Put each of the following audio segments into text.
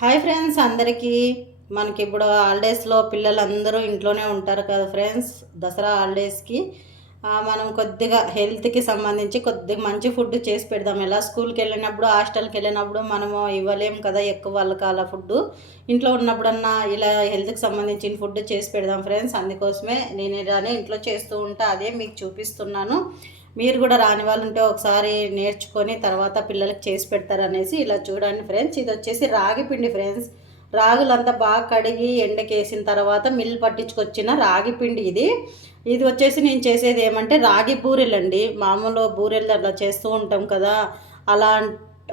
Hi friends అందరికీ మనకి ఇప్పుడు హాలిడేస్లో పిల్లలందరూ ఇంట్లోనే ఉంటారు కదా ఫ్రెండ్స్ దసరా హాలిడేస్కి మనం కొద్దిగా హెల్త్కి సంబంధించి కొద్దిగా మంచి ఫుడ్ చేసి పెడదాం. ఎలా స్కూల్కి వెళ్ళినప్పుడు హాస్టల్కి వెళ్ళినప్పుడు మనము ఇవ్వలేం కదా ఎక్కువ వాళ్ళకి అలా ఫుడ్ ఇంట్లో ఉన్నప్పుడన్నా ఇలా హెల్త్కి సంబంధించిన ఫుడ్ చేసి పెడదాం ఫ్రెండ్స్ అందుకోసమే నేను ఇలానే ఇంట్లో చేస్తూ ఉంటా అదే మీకు చూపిస్తున్నాను. మీరు కూడా రాని వాళ్ళు ఉంటే ఒకసారి నేర్చుకొని తర్వాత పిల్లలకి చేసి పెడతారనేసి ఇలా చూడండి ఫ్రెండ్స్. ఇది వచ్చేసి రాగి పిండి ఫ్రెండ్స్. రాగులంతా బాగా కడిగి ఎండకేసిన తర్వాత మిల్ పట్టించుకొచ్చిన రాగి పిండి ఇది. ఇది వచ్చేసి నేను చేసేది ఏమంటే రాగి బూరెలండి. మామూలు బూరెలు అట్లా చేస్తూ ఉంటాం కదా. అలా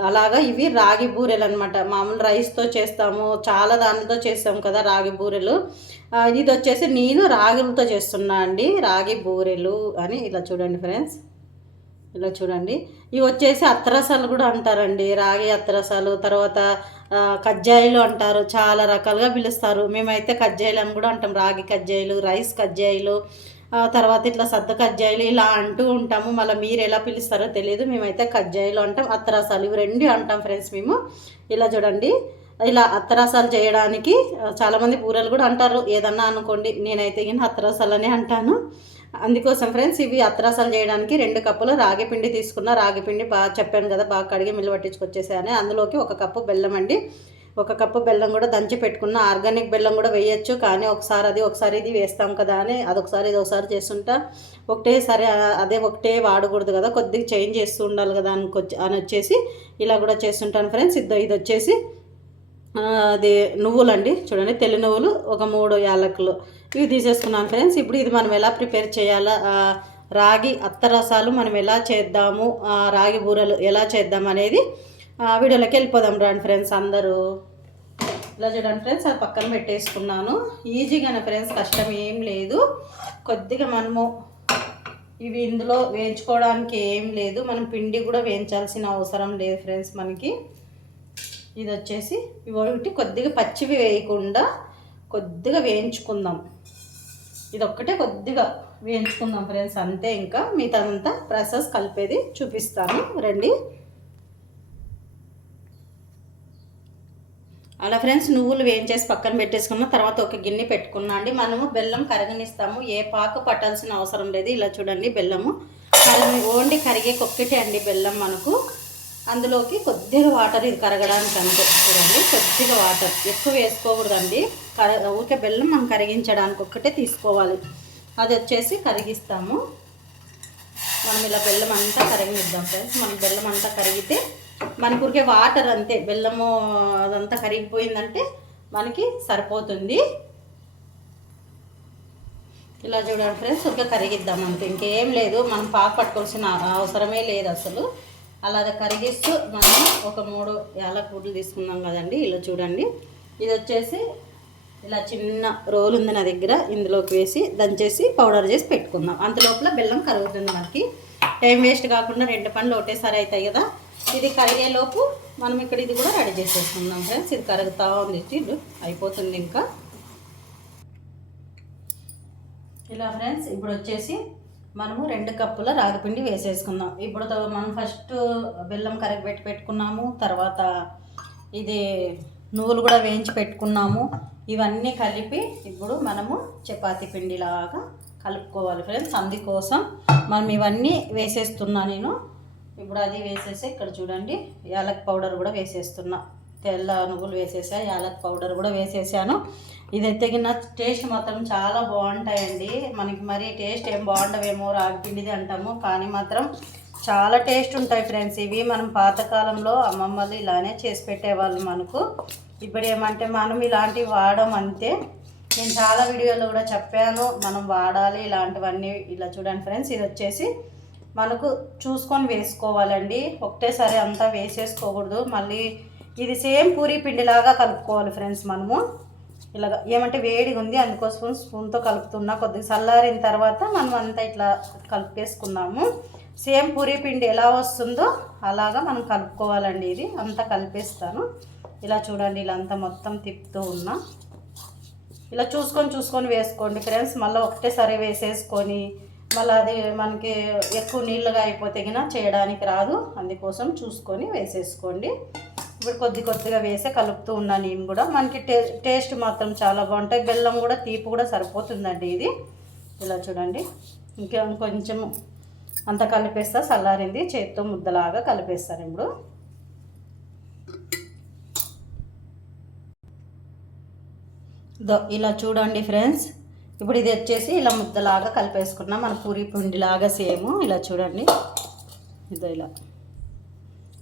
అలాగా ఇవి రాగి బూరెలు అనమాట మామూలు రైస్తో చేస్తాము చాలా దానితో చేస్తాం కదా రాగి బూరెలు. ఇది వచ్చేసి నేను రాగులతో చేస్తున్నా అండి. రాగి బూరెలు అని ఇలా చూడండి ఫ్రెండ్స్. ఇలా చూడండి. ఇవి వచ్చేసి అత్తరసాలు కూడా అంటారండి. రాగి అత్తరసాలు తర్వాత కజ్జాయిలు అంటారు. చాలా రకాలుగా పిలుస్తారు. మేమైతే కజ్జాయిలు అని కూడా అంటాం. రాగి కజ్జాయిలు రైస్ కజ్జాయిలు తర్వాత ఇట్లా సద్ద కజ్జాయిలు ఇలా అంటూ ఉంటాము. మళ్ళీ మీరు ఎలా పిలుస్తారో తెలియదు. మేమైతే కజ్జాయిలు అంటాం అత్తరసాలు ఇవి రెండు అంటాం ఫ్రెండ్స్ మేము. ఇలా చూడండి. ఇలా అత్తరసాలు చేయడానికి చాలామంది పూరలు కూడా అంటారు. ఏదన్నా అనుకోండి నేనైతే గిన అత్తరసాలనే అంటాను. అందుకోసం ఫ్రెండ్స్ ఇవి అత్రాసాలు చేయడానికి రెండు కప్పులు రాగి పిండి తీసుకున్న రాగి పిండి బాగా చెప్పాను కదా బాగా కడిగి మిల్లు పట్టించుకొచ్చేసాను అందులోకి ఒక కప్పు బెల్లం అండి. ఒక కప్పు బెల్లం కూడా దంచి పెట్టుకున్న ఆర్గానిక్ బెల్లం కూడా వేయచ్చు కానీ ఒకసారి అది ఒకసారి ఇది వేస్తాం కదా అని అదొకసారి ఇది ఒకసారి చేస్తుంటా. ఒకటేసారి సరే అదే ఒకటే వాడకూడదు కదా కొద్దిగా చేంజ్ చేస్తూ ఉండాలి కదా అనుకొచ్చి అని వచ్చేసి ఇలా కూడా చేస్తుంటాను ఫ్రెండ్స్. ఇది ఇది వచ్చేసి అది నువ్వులండి. చూడండి తెల్ల నువ్వులు ఒక మూడు యాలకులు. ఇవి తీసేసుకున్నాను ఫ్రెండ్స్. ఇప్పుడు ఇది మనం ఎలా ప్రిపేర్ చేయాలా? రాగి అత్తరసాలు మనం ఎలా చేద్దాము? రాగి బూరలు ఎలా చేద్దాం అనేది వీడియోలోకి వెళ్ళిపోదాం రండి ఫ్రెండ్స్ అందరూ. ఇలా చూడండి ఫ్రెండ్స్ అది పక్కన పెట్టేసుకున్నాను. ఈజీగానే ఫ్రెండ్స్ కష్టం ఏం లేదు. కొద్దిగా మనము ఇవి ఇందులో వేయించుకోవడానికి ఏం లేదు. మనం పిండి కూడా వేయించాల్సిన అవసరం లేదు ఫ్రెండ్స్ మనకి. ఇది వచ్చేసి ఇవి ఒకటి కొద్దిగా పచ్చివి వేయకుండా కొద్దిగా వేయించుకుందాం. ఇది ఒక్కటే కొద్దిగా వేయించుకుందాం ఫ్రెండ్స్ అంతే ఇంకా. మిగతాదంతా ప్రాసెస్ కలిపేది చూపిస్తాను. రండి. అలా ఫ్రెండ్స్ నువ్వులు వేయించేసి పక్కన పెట్టేసుకున్న తర్వాత ఒక గిన్నె పెట్టుకున్నా అండి. మనము బెల్లం కరగనిస్తాము. ఏ పాకు పట్టాల్సిన అవసరం లేదు. ఇలా చూడండి బెల్లము. కరగని ఓన్లీ కరిగే ఒక్కటే అండి బెల్లం మనకు. అందులోకి కొద్దిగా వాటర్ ఇది కరగడానికి అంతే. చూడండి కొద్దిగా వాటర్. ఎక్కువ వేసుకోకూడదండి. కర ఊరికే బెల్లం మనం కరిగించడానికి ఒక్కటే తీసుకోవాలి. అది వచ్చేసి కరిగిస్తాము. మనం ఇలా బెల్లం అంతా కరిగిద్దాం ఫ్రెండ్స్. మనం బెల్లం అంతా కరిగితే మనకు ఊరికే వాటర్ అంతే. బెల్లము అదంతా కరిగిపోయిందంటే మనకి సరిపోతుంది. ఇలా చూడండి ఫ్రెండ్స్ ఊరికే కరిగిద్దాం అంతే. ఇంకేం లేదు. మనం పాకు పట్టుకోవాల్సిన అవసరమే లేదు అసలు. అలా కరిగిస్తూ మనం ఒక మూడు యాలక్ గుడ్లు తీసుకున్నాం కదండి ఇలా చూడండి. ఇది వచ్చేసి ఇలా చిన్న రోల్ ఉంది నా దగ్గర ఇందులోకి వేసి దంచేసి పౌడర్ చేసి పెట్టుకుందాం. అంత లోపల బెల్లం కరుగుతుంది మనకి. టైం వేస్ట్ కాకుండా రెండు పనులు ఒకటేసారి అవుతాయి కదా. ఇది కరిగేలోపు మనం ఇక్కడ ఇది కూడా రెడీ చేసేసుకుందాం ఫ్రెండ్స్. ఇది కరుగుతూ ఉంది అయిపోతుంది ఇంకా. ఇలా ఫ్రెండ్స్ ఇప్పుడు వచ్చేసి మనము రెండు కప్పుల రాగిపిండి వేసేసుకుందాం. ఇప్పుడు మనం ఫస్ట్ బెల్లం కరగబెట్టి పెట్టుకున్నాము తర్వాత ఇది నువ్వులు కూడా వేయించి పెట్టుకున్నాము. ఇవన్నీ కలిపి ఇప్పుడు మనము చపాతీ పిండిలాగా కలుపుకోవాలి ఫ్రెండ్స్. అందుకోసం మనం ఇవన్నీ వేసేస్తున్నా నేను. ఇప్పుడు అది వేసేసి ఇక్కడ చూడండి యాలక్ పౌడర్ కూడా వేసేస్తున్నా. తెల్ల నువ్వులు వేసేసా యాలక్ పౌడర్ కూడా వేసేసాను. ఇది ఎత్తగిన టేస్ట్ మాత్రం చాలా బాగుంటాయండి. మనకి మరి టేస్ట్ ఏం బాగుండవేమో రాగిపిండిది అంటాము కానీ మాత్రం చాలా టేస్ట్ ఉంటాయి ఫ్రెండ్స్. ఇవి మనం పాతకాలంలో అమ్మమ్మలు ఇలానే చేసి పెట్టేవాళ్ళు మనకు. ఇప్పుడు ఏమంటే మనం ఇలాంటివి వాడడం అంతే. నేను చాలా వీడియోలో కూడా చెప్పాను మనం వాడాలి ఇలాంటివన్నీ. ఇలా చూడండి ఫ్రెండ్స్ ఇది వచ్చేసి మనకు చూసుకొని వేసుకోవాలండి. ఒకటేసారి అంతా వేసేసుకోకూడదు. మళ్ళీ ఇది సేమ్ పూరీ పిండిలాగా కలుపుకోవాలి ఫ్రెండ్స్ మనము. ఇలాగ ఏమంటే వేడిగా ఉంది అందుకోసం స్పూన్తో కలుపుతున్నా. కొద్దిగా చల్లారిన తర్వాత మనం అంతా ఇట్లా కలిపేసుకున్నాము సేమ్ పూరీ పిండి ఎలా వస్తుందో అలాగా మనం కలుపుకోవాలండి ఇది. అంతా కలిపేస్తాను. ఇలా చూడండి ఇలా అంతా మొత్తం తిప్పుతూ ఉన్నా. ఇలా చూసుకొని చూసుకొని వేసుకోండి ఫ్రెండ్స్. మళ్ళీ ఒకటేసారి వేసేసుకొని మళ్ళీ అది మనకి ఎక్కువ నీళ్ళుగా అయిపోతే గిన చేయడానికి రాదు. అందుకోసం చూసుకొని వేసేసుకోండి. ఇప్పుడు కొద్ది కొద్దిగా వేసి కలుపుతూ ఉన్నాను నేను కూడా. మనకి టే టేస్ట్ మాత్రం చాలా బాగుంటాయి. బెల్లం కూడా తీపి కూడా సరిపోతుందండి ఇది. ఇలా చూడండి. ఇంకా కొంచెం అంత కలిపేస్తా. చల్లారింది. చేతితో ముద్దలాగా కలిపేస్తాను ఇప్పుడు. దో ఇలా చూడండి ఫ్రెండ్స్. ఇప్పుడు ఇది వచ్చేసి ఇలా ముద్దలాగా కలిపేసుకున్నాం. మన పూరి పిండిలాగా సేమ్. ఇలా చూడండి. ఇదో ఇలా.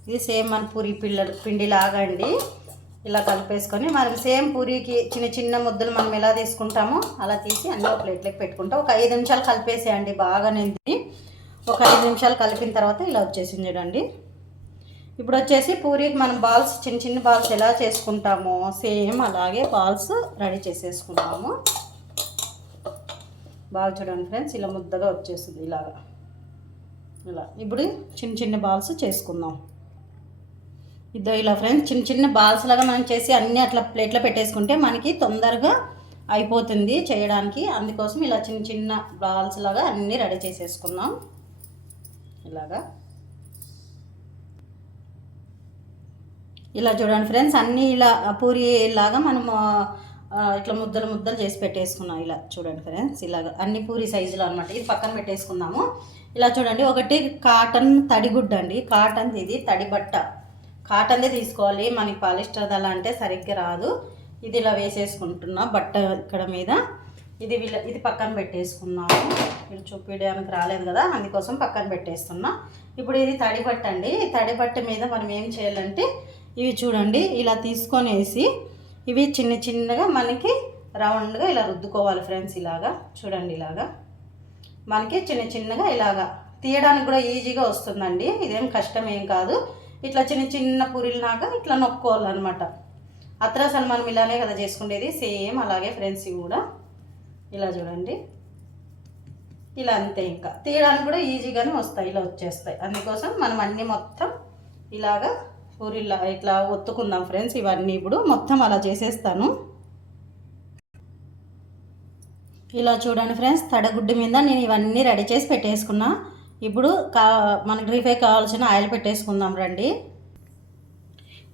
ఇది సేమ్ మన పూరి పిల్ల పిండిలాగా అండి ఇలా కలిపేసుకొని మనం సేమ్ పూరికి చిన్న చిన్న ముద్దలు మనం ఎలా తీసుకుంటామో అలా తీసి అన్ని ఒక ప్లేట్లోకి పెట్టుకుంటాం. ఒక ఐదు నిమిషాలు కలిపేసేయండి బాగా నింది ఒక ఐదు నిమిషాలు కలిపిన తర్వాత ఇలా వచ్చేసింది చూడండి. ఇప్పుడు వచ్చేసి పూరికి మనం బాల్స్ చిన్న చిన్న బాల్స్ ఎలా చేసుకుంటామో సేమ్ అలాగే బాల్స్ రెడీ చేసేసుకుంటాము బాగా చూడండి ఫ్రెండ్స్ ఇలా ముద్దగా వచ్చేస్తుంది ఇలాగా. ఇలా. ఇప్పుడు చిన్న చిన్న బాల్స్ చేసుకుందాం. ఇద్దరు ఇలా ఫ్రెండ్స్ చిన్న చిన్న బాల్స్ లాగా మనం చేసి అన్నీ అట్లా ప్లేట్లో పెట్టేసుకుంటే మనకి తొందరగా అయిపోతుంది చేయడానికి. అందుకోసం ఇలా చిన్న చిన్న బాల్స్ లాగా అన్నీ రెడీ చేసేసుకుందాం. ఇలాగా. ఇలా చూడండి ఫ్రెండ్స్ అన్నీ ఇలా పూరి లాగా మనము ఇట్లా ముద్దలు ముద్దలు చేసి పెట్టేసుకున్నాం ఇలా చూడండి ఫ్రెండ్స్ ఇలాగ అన్ని పూరి సైజులో అనమాట ఇది పక్కన పెట్టేసుకుందాము. ఇలా చూడండి ఒకటి కాటన్ తడిగుడ్డ అండి కాటన్ ఇది తడి బట్ట కాటన్దే తీసుకోవాలి. మనకి పాలిస్టర్ అలా అంటే సరిగ్గా రాదు. ఇది ఇలా వేసేసుకుంటున్నా బట్ట ఇక్కడ మీద. ఇది వీళ్ళ ఇది పక్కన పెట్టేసుకున్నాము. వీళ్ళు చూపించడానికి రాలేదు కదా అందుకోసం పక్కన పెట్టేస్తున్నా. ఇప్పుడు ఇది తడి బట్ట అండి. తడి బట్ట మీద మనం ఏం చేయాలంటే ఇవి చూడండి ఇలా తీసుకొనేసి ఇవి చిన్న చిన్నగా మనకి రౌండ్గా ఇలా రుద్దుకోవాలి ఫ్రెండ్స్ ఇలాగా. చూడండి ఇలాగా. మనకి చిన్న చిన్నగా ఇలాగా. తీయడానికి కూడా ఈజీగా వస్తుందండి. ఇదేం కష్టం ఏం కాదు. ఇట్లా చిన్న చిన్న పూరిలాగా ఇట్లా నొక్కోవాలన్నమాట. అత్రాసలు మనం ఇలానే కదా చేసుకునేది సేమ్ అలాగే ఫ్రెండ్స్ ఇవి కూడా. ఇలా చూడండి. ఇలా అంతే ఇంకా. తీయడానికి కూడా ఈజీగానే వస్తాయి ఇలా వచ్చేస్తాయి. అందుకోసం మనం అన్నీ మొత్తం ఇలాగా పూరిలా ఇట్లా ఒత్తుకుందాం ఫ్రెండ్స్ ఇవన్నీ ఇప్పుడు మొత్తం అలా చేసేస్తాను. ఇలా చూడండి ఫ్రెండ్స్ తడగుడ్డు మీద నేను ఇవన్నీ రెడీ చేసి పెట్టేసుకున్నా. ఇప్పుడు కా మనకి రీఫై కావాల్సిన ఆయిల్ పెట్టేసుకుందాం రండి.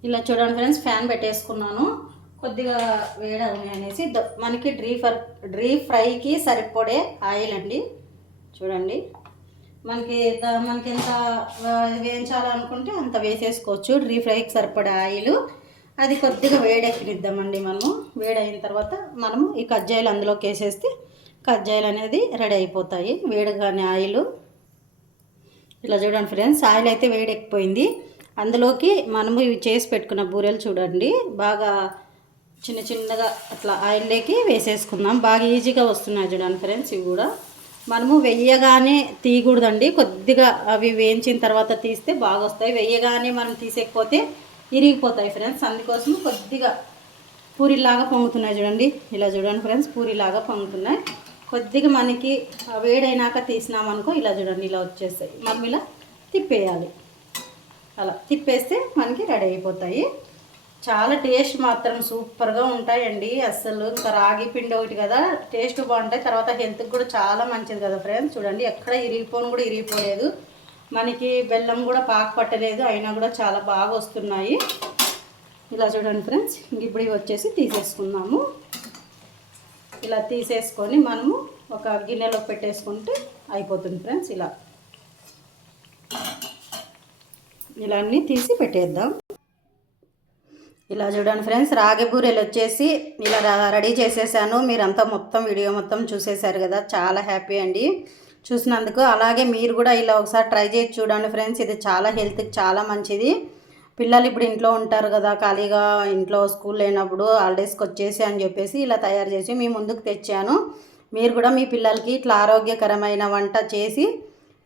ఇలా చూడండి ఫ్రెండ్స్ ఫ్యాన్ పెట్టేసుకున్నాను. కొద్దిగా వేడని అనేసి మనకి డ్రీ ఫర్ డ్రీ ఫ్రైకి సరిపడే ఆయిల్ అండి. చూడండి. మనకి మనకి ఎంత వేయించాలనుకుంటే అంత వేసేసుకోవచ్చు. డ్రీ ఫ్రైకి సరిపడే ఆయిల్. అది కొద్దిగా వేడెక్కినిద్దామండి మనము. వేడైన తర్వాత మనము ఈ కజ్జాయిలు అందులోకి వేసేస్తే కజ్జాయిలు అనేది రెడీ అయిపోతాయి. వేడిగానే ఆయిల్. ఇలా చూడండి ఫ్రెండ్స్ ఆయిల్ అయితే వేడెక్కిపోయింది. అందులోకి మనము ఇవి చేసి పెట్టుకున్న బూరెలు చూడండి. బాగా చిన్న చిన్నగా అట్లా ఆయిల్లోకి వేసేసుకుందాం. బాగా ఈజీగా వస్తున్నాయి చూడండి ఫ్రెండ్స్ ఇవి కూడా. మనము వెయ్యగానే తీయకూడదండి. కొద్దిగా అవి వేయించిన తర్వాత తీస్తే బాగా వస్తాయి. వెయ్యగానే మనం తీసేకపోతే ఇరిగిపోతాయి ఫ్రెండ్స్. అందుకోసం కొద్దిగా పూరిలాగా పొంగుతున్నాయి చూడండి. ఇలా చూడండి ఫ్రెండ్స్ పూరిలాగా పొంగుతున్నాయి. కొద్దిగా మనకి వేడైనాక తీసినామనుకో ఇలా చూడండి ఇలా వచ్చేస్తాయి. మనం ఇలా తిప్పేయాలి. అలా తిప్పేస్తే మనకి రెడీ అయిపోతాయి. చాలా టేస్ట్ మాత్రం సూపర్గా ఉంటాయండి. అస్సలు ఇంకా రాగి పిండి ఒకటి కదా టేస్ట్ బాగుంటాయి. తర్వాత హెల్త్కి కూడా చాలా మంచిది కదా ఫ్రెండ్స్. చూడండి ఎక్కడ ఇరిగిపోను కూడా ఇరిగిపోలేదు. మనకి బెల్లం కూడా పాకు పట్టలేదు అయినా కూడా చాలా బాగా వస్తున్నాయి. ఇలా చూడండి ఫ్రెండ్స్ ఇంక ఇప్పుడు ఇవి వచ్చేసి తీసేసుకుందాము. ఇలా తీసేసుకొని మనము ఒక గిన్నెలో పెట్టేసుకుంటే అయిపోతుంది ఫ్రెండ్స్ ఇలా. ఇలా అన్నీ తీసి పెట్టేద్దాం. ఇలా చూడండి ఫ్రెండ్స్ రాగి బూరెలు వచ్చేసి ఇలా రెడీ చేసేసాను. మీరంతా మొత్తం వీడియో మొత్తం చూసేశారు కదా చాలా హ్యాపీ అండి. చూసినందుకు అలాగే మీరు కూడా ఇలా ఒకసారి ట్రై చేసి చూడండి ఫ్రెండ్స్ ఇది చాలా హెల్త్కి చాలా మంచిది. పిల్లలు ఇప్పుడు ఇంట్లో ఉంటారు కదా ఖాళీగా ఇంట్లో స్కూల్ లేనప్పుడు హాలిడేస్కి వచ్చేసి అని చెప్పేసి ఇలా తయారు చేసి మీ ముందుకు తెచ్చాను. మీరు కూడా మీ పిల్లలకి ఇట్లా ఆరోగ్యకరమైన వంట చేసి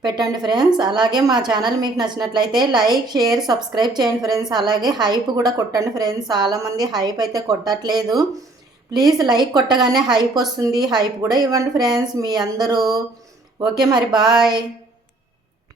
పెట్టండి ఫ్రెండ్స్. అలాగే మా ఛానల్ మీకు నచ్చినట్లయితే లైక్ షేర్ సబ్స్క్రైబ్ చేయండి ఫ్రెండ్స్. అలాగే హైప్ కూడా కొట్టండి ఫ్రెండ్స్. చాలామంది హైప్ అయితే కొట్టట్లేదు. ప్లీజ్ లైక్ కొట్టగానే హైప్ వస్తుంది. హైప్ కూడా ఇవ్వండి ఫ్రెండ్స్. మీ అందరూ. ఓకే మరి బాయ్.